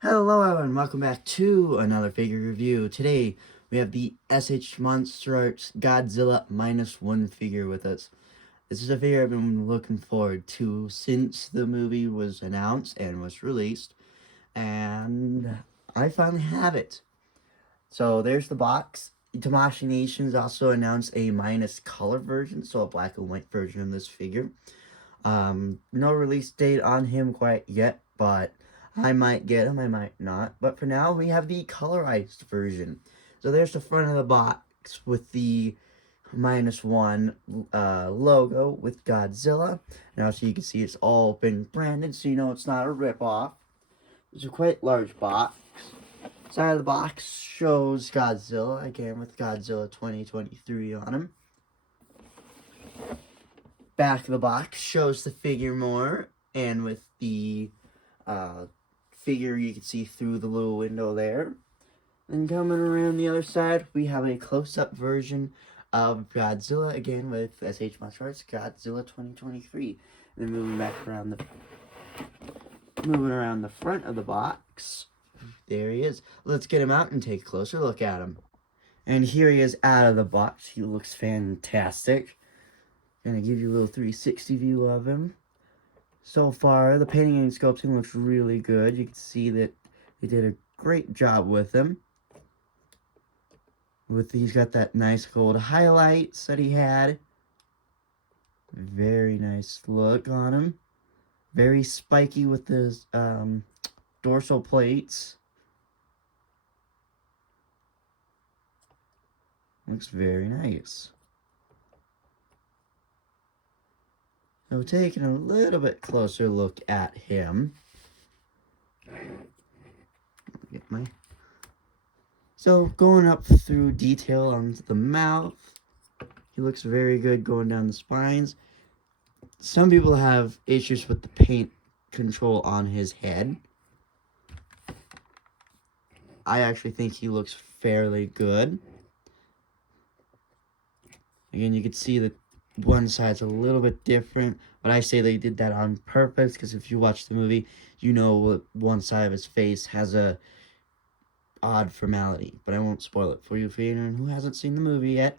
Hello everyone, welcome back to another figure review. Today we have the Monsterarts Godzilla Minus One figure with us. This is a figure I've been looking forward to since the movie was announced and was released, and I finally have it. So there's the box. Tamashii Nations also announced a minus color version, so a black and white version of this figure. No release date on him quite yet, but I might get him, I might not. But for now, we have the colorized version. So there's the front of the box with the minus one logo with Godzilla. Now, so you can see it's all been branded, so you know it's not a ripoff. It's a quite large box. Side of the box shows Godzilla, again with Godzilla 2023 on him. Back of the box shows the figure more, and with the figure you can see through the little window there. Then coming around the other side, we have a close-up version of Godzilla, again with SH Monsterarts Godzilla 2023. And then moving around the front of the box, there he is. Let's get him out and take a closer look at him. And here he is out of the box. He looks fantastic. Gonna give you a little 360 view of him. So far, the painting and sculpting looks really good. You can see that they did a great job with him. He's got that nice gold highlights that he had. Very nice look on him. Very spiky with his dorsal plates. Looks very nice. So taking a little bit closer look at him. So going up through detail onto the mouth. He looks very good going down the spines. Some people have issues with the paint control on his head. I actually think he looks fairly good. Again, you can see that one side's a little bit different, but I say they did that on purpose because if you watch the movie, you know one side of his face has a odd formality, but I won't spoil it for you for anyone who hasn't seen the movie yet.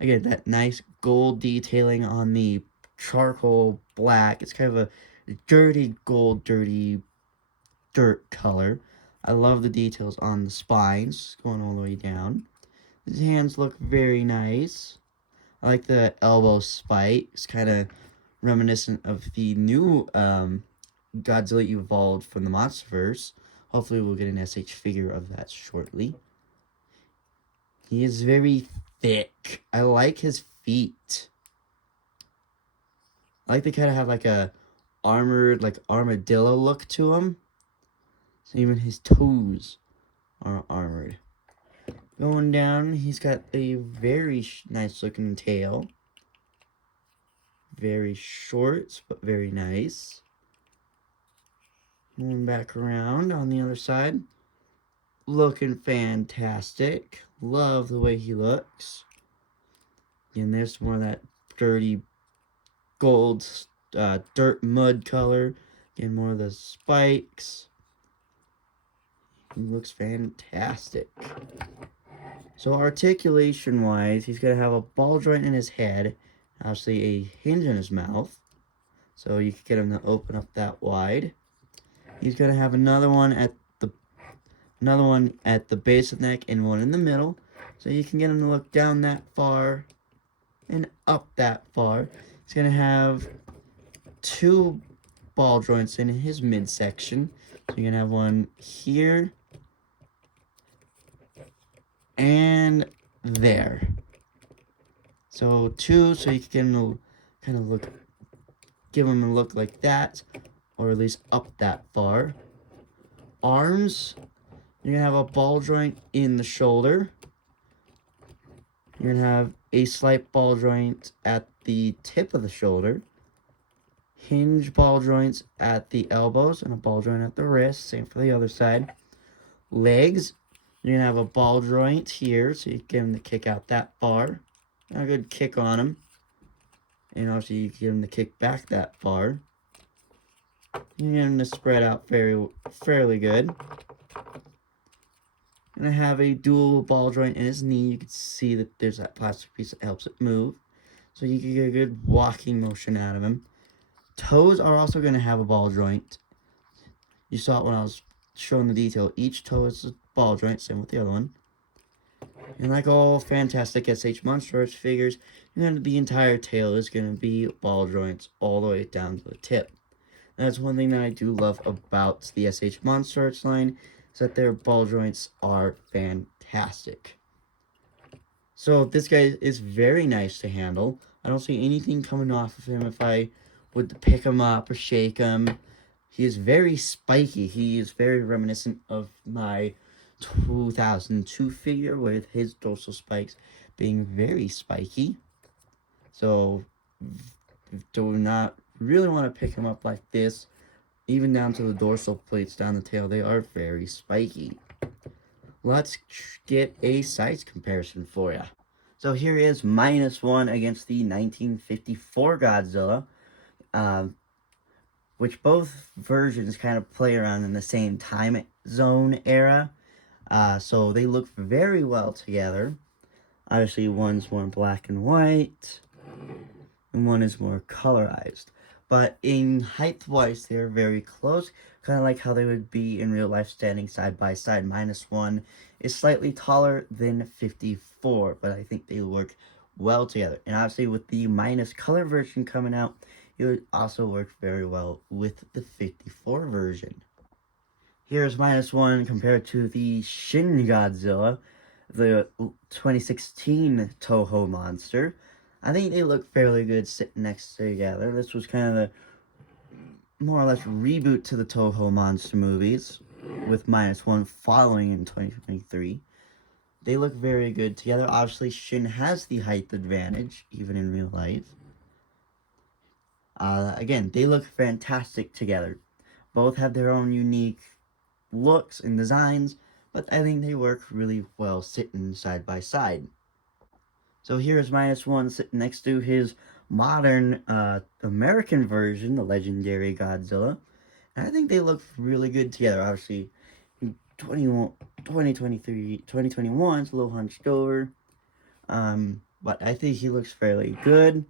Again, that nice gold detailing on the charcoal black. It's kind of a dirty gold, dirty dirt color. I love the details on the spines going all the way down. His hands look very nice. I like the elbow spikes, kind of reminiscent of the new Godzilla evolved from the Monsterverse. Hopefully we'll get an SH figure of that shortly. He is very thick. I like his feet. I like they kind of have like a armored, like armadillo look to him. So even his toes are armored. Going down, he's got a very nice looking tail. Very short, but very nice. Moving back around on the other side. Looking fantastic. Love the way he looks. And there's more of that dirty gold, dirt mud color. Again, more of the spikes. He looks fantastic. So articulation-wise, he's going to have a ball joint in his head. Obviously a hinge in his mouth. So you can get him to open up that wide. He's going to have another one at the base of the neck and one in the middle. So you can get him to look down that far and up that far. He's going to have two ball joints in his midsection. So you're going to have one here and there. So two, so you can get him to kind of give him a look like that, or at least up that far. Arms, you're going to have a ball joint in the shoulder. You're going to have a slight ball joint at the tip of the shoulder. Hinge ball joints at the elbows and a ball joint at the wrist. Same for the other side. Legs, you're going to have a ball joint here, so you can get him to kick out that far. A good kick on him. And also you can get him to kick back that far. And to spread out fairly good. And I have a dual ball joint in his knee. You can see that there's that plastic piece that helps it move. So you can get a good walking motion out of him. Toes are also going to have a ball joint. You saw it when I was showing the detail. Each toe is a ball joint, same with the other one. And like all fantastic SH Monsterarts figures, the entire tail is going to be ball joints all the way down to the tip. That's one thing that I do love about the SH Monsterarts line, is that their ball joints are fantastic. So this guy is very nice to handle. I don't see anything coming off of him if I would pick him up or shake him. He is very spiky. He is very reminiscent of my 2002 figure with his dorsal spikes being very spiky. So do not really want to pick him up like this. Even down to the dorsal plates down the tail, they are very spiky. Let's get a size comparison for you. So here is -1 against the 1954 Godzilla, which both versions kind of play around in the same time zone era. So they look very well together. Obviously, one's more black and white, and one is more colorized. But in height-wise, they're very close, kind of like how they would be in real life standing side by side. -1 is slightly taller than 54, but I think they work well together. And obviously, with the minus color version coming out, it would also work very well with the 54 version. Here's -1 compared to the Shin Godzilla, the 2016 Toho monster. I think they look fairly good sitting next together. This was kind of the more or less reboot to the Toho monster movies, with -1 following in 2023. They look very good together. Obviously, Shin has the height advantage, even in real life. Again, they look fantastic together. Both have their own unique looks and designs, but I think they work really well sitting side by side. So here's -1 sitting next to his modern American version, the legendary Godzilla. And I think they look really good together. Obviously, 2023, 2021 is a little hunched over. But I think he looks fairly good.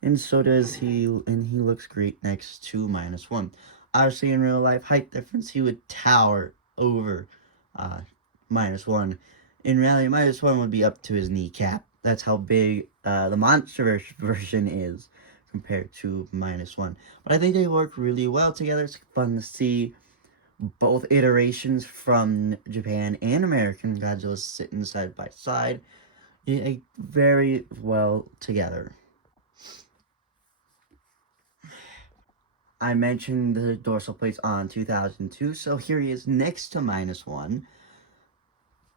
And so does he, and he looks great next to -1. Obviously, in real life, height difference, he would tower over -1. In reality, -1 would be up to his kneecap. That's how big the monster version is compared to -1. But I think they work really well together. It's fun to see both iterations from Japan and American Godzilla sitting side by side. Very well together. I mentioned the dorsal plates on 2002, so here he is next to -1.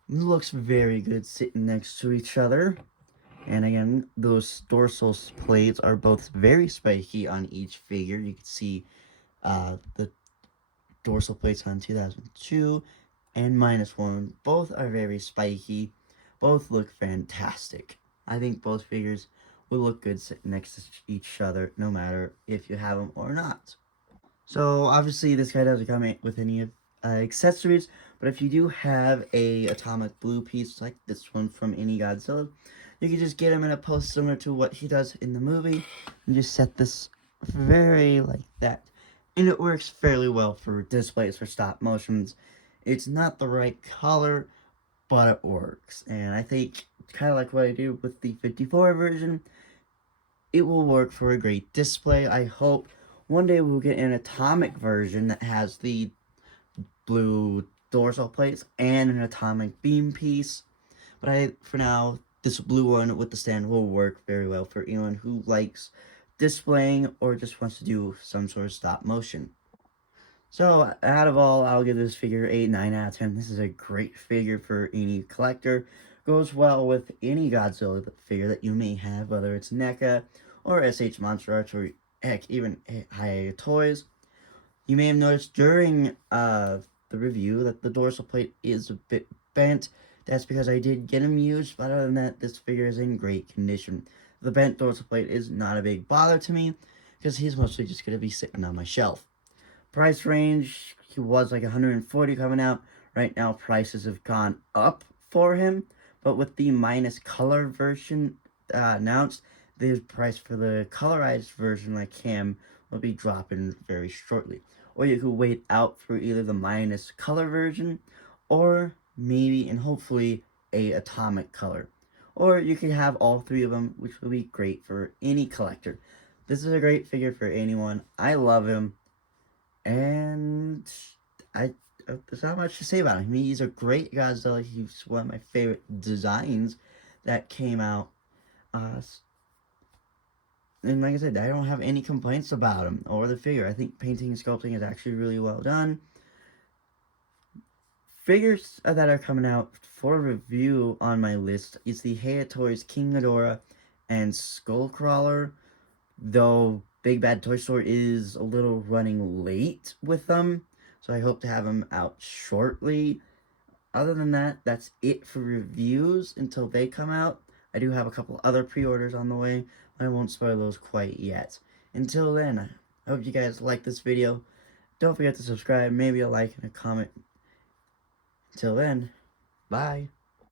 Looks very good sitting next to each other. And again, those dorsal plates are both very spiky on each figure. You can see the dorsal plates on 2002 and -1. Both are very spiky. Both look fantastic. I think both figures will look good sitting next to each other, no matter if you have them or not. So obviously this guy doesn't come with any accessories, but if you do have a atomic blue piece like this one from any Godzilla, you can just get him in a pose similar to what he does in the movie, and just set this very like that. And it works fairly well for displays for stop motions. It's not the right color, but it works. And I think, kind of like what I do with the 54 version, it will work for a great display. I hope one day we'll get an atomic version that has the blue dorsal plates and an atomic beam piece. But for now, this blue one with the stand will work very well for anyone who likes displaying or just wants to do some sort of stop motion. So out of all, I'll give this figure 8, 9 out of 10. This is a great figure for any collector. Goes well with any Godzilla figure that you may have, whether it's NECA or SH Monsterarts or heck, even Hi Toys. You may have noticed during the review that the dorsal plate is a bit bent. That's because I did get them used, but other than that, this figure is in great condition. The bent dorsal plate is not a big bother to me, because he's mostly just going to be sitting on my shelf. Price range, he was like 140 coming out. Right now, prices have gone up for him. But with the minus color version announced, the price for the colorized version like him will be dropping very shortly. Or you could wait out for either the minus color version or maybe and hopefully a atomic color. Or you could have all three of them, which will be great for any collector. This is a great figure for anyone. I love him. And there's not much to say about him. I mean, he's a great Godzilla. He's one of my favorite designs that came out. And like I said, I don't have any complaints about him or the figure. I think painting and sculpting is actually really well done. Figures that are coming out for review on my list is the Toys King Ghidorah and Skullcrawler, though Big Bad Toy Store is a little running late with them, so I hope to have them out shortly. Other than that, that's it for reviews until they come out. I do have a couple other pre-orders on the way, but I won't spoil those quite yet. Until then, I hope you guys like this video. Don't forget to subscribe, maybe a like and a comment. Until then, bye.